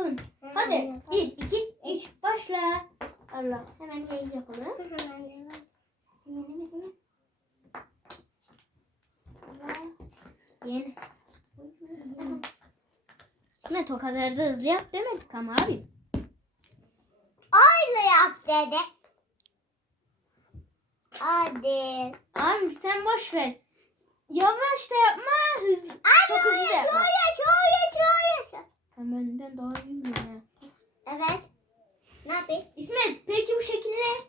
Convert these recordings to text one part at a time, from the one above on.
yapalım. Hadi. Bir, iki, üç. Başla. Allah. Hemen yayın yapalım. Yeni. İsmet o kadar da hızlı yap demedik ama abi. Öyle yap dedi. Hadi. Abi sen boş ver. Yavaş da yapma. Hızlı. Abi Çok hızlı da oyna, yapma. oyna, oyna, sen benden daha iyi mi? Evet. Ne yapayım? İsmet peki bu şekil ne?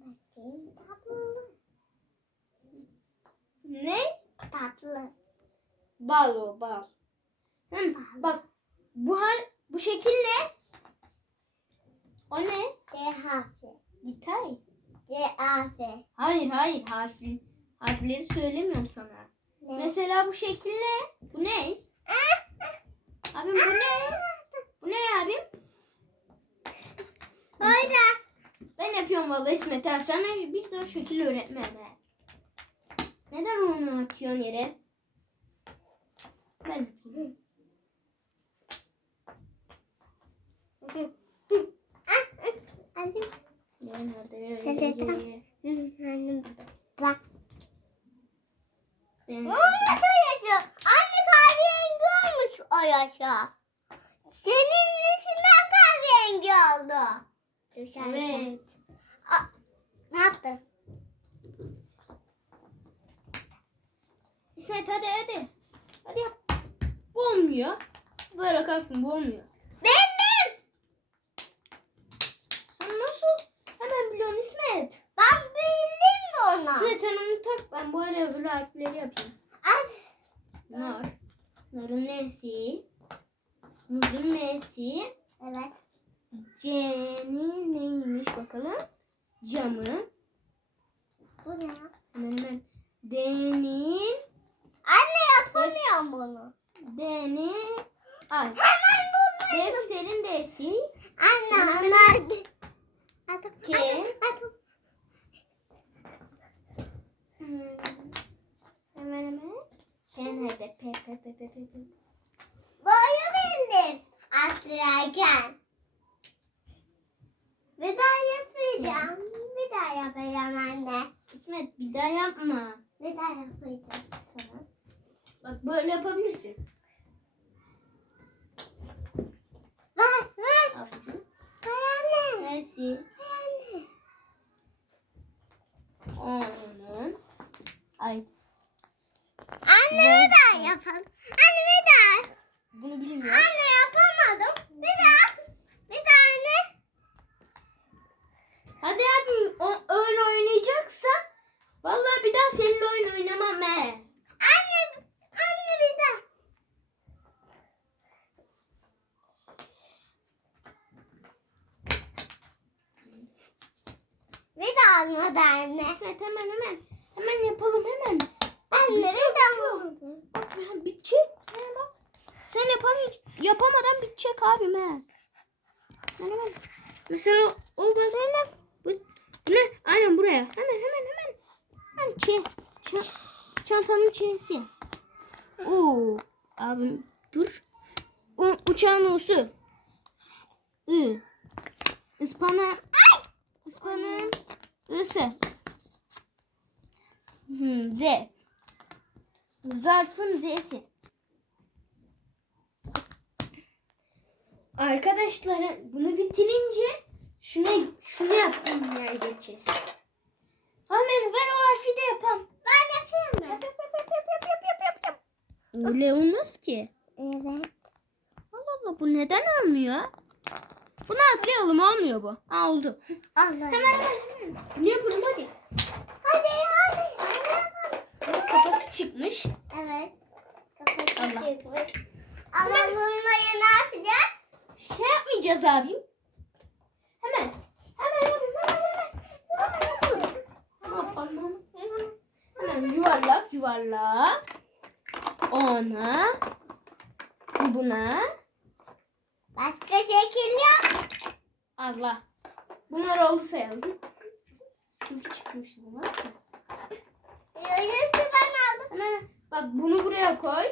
Bakayım. Tatlı. Ne? Tatlı. Bal o bal. Hı, bak bu hal bu şekil ne? O ne? D harfi. Gitar. D harfi. Hayır hayır harfi. Harfleri söylemiyorum sana. Ne? Mesela bu şekil ne? Bu ne? Abim bu ne? Bu ne abim? Öyle. Ben yapıyorum vallahi İsmet. ha. Sana bir daha şekil öğretmem he. Neden onu atıyorsun yere? Ben yapayım. Annem. Ben hadi. Hadi, tamam. Annem. Bak. Ben- Onu nasıl yaşıyor? Anne kahverengi olmuş o yaşa. Senin yüzünden kahverengi oldu. Evet. Ne yaptın? İsmet hadi hadi. Hadi yap. Bu olmuyor. Böyle kalsın bu olmuyor. Benim. Sen nasıl hemen biliyorsun İsmet? Ben bildim onu. İsmet sen onu tak ben ara öbür harfleri yapayım. Ay, Nar. Narın nesi? Muzun nesi? Evet. C'nin neymiş bakalım? Camı. Bu ne? Hemen hemen. D'nin Anne yapamıyorum bunu. D'nin ay. Hemen buldum. Defterin D'si. Anne anne. K. Hmm. Bir daha yapacağım. Bir daha yapacağım anne. İsmet bir daha yapma. Bir daha yapacağım. Tamam. Bak böyle yapabilirsin. Ver ver. Avucu. Ver anne. Nesi? Ver anne. Onun. Ay Anne bir daha yapalım. Anne bir daha. bunu bilmiyorum. Anne yapamadım. Bir daha. Bir daha anne. Hadi hadi o, öyle oynayacaksan vallahi bir daha seninle oyun oynamam he. Anne. Anne bir daha. Olmadı anne. İsmet hemen hemen. Hemen yapalım hemen. Anne bir daha. Bak bitecek. He bak. Sen yapamay yapamadan bitecek abim he. Hemen hemen. Mesela o bak. Bu, bu ne? Aynen buraya. Hemen hemen hemen. Hemen çe, ça, çantanın çenesi. Oo. Abim dur. U, uçağın usu. Ü. Ispana. Ispanağın ısı. Hmm, Z. Zarfın Z'si. Arkadaşlar bunu bitirince şuna şunu yapmaya geçeceğiz. Hemen ver o harfi de yapalım. Ben yapayım mı? Öyle olmaz ki. Evet. Allah Allah bu neden olmuyor? Bunu atlayalım olmuyor bu. Ha oldu. Allah. Hemen hemen hemen. Bunu yapalım hadi. Hadi hadi. Bunun kafası çıkmış. Evet. Kafası Allah. çıkmış. Ama bununla ne yapacağız? Şey yapmayacağız abim. Hemen. Hemen abim hemen hemen. Hemen yapalım. Hemen, hemen. Hemen yuvarlak yuvarlak. Ona. Buna. Başka şekil yok. Allah. Bunlar oldu sayalım. Çünkü çıkmıştı bunlar. Yüzü ben aldım. Hemen bak bunu buraya koy.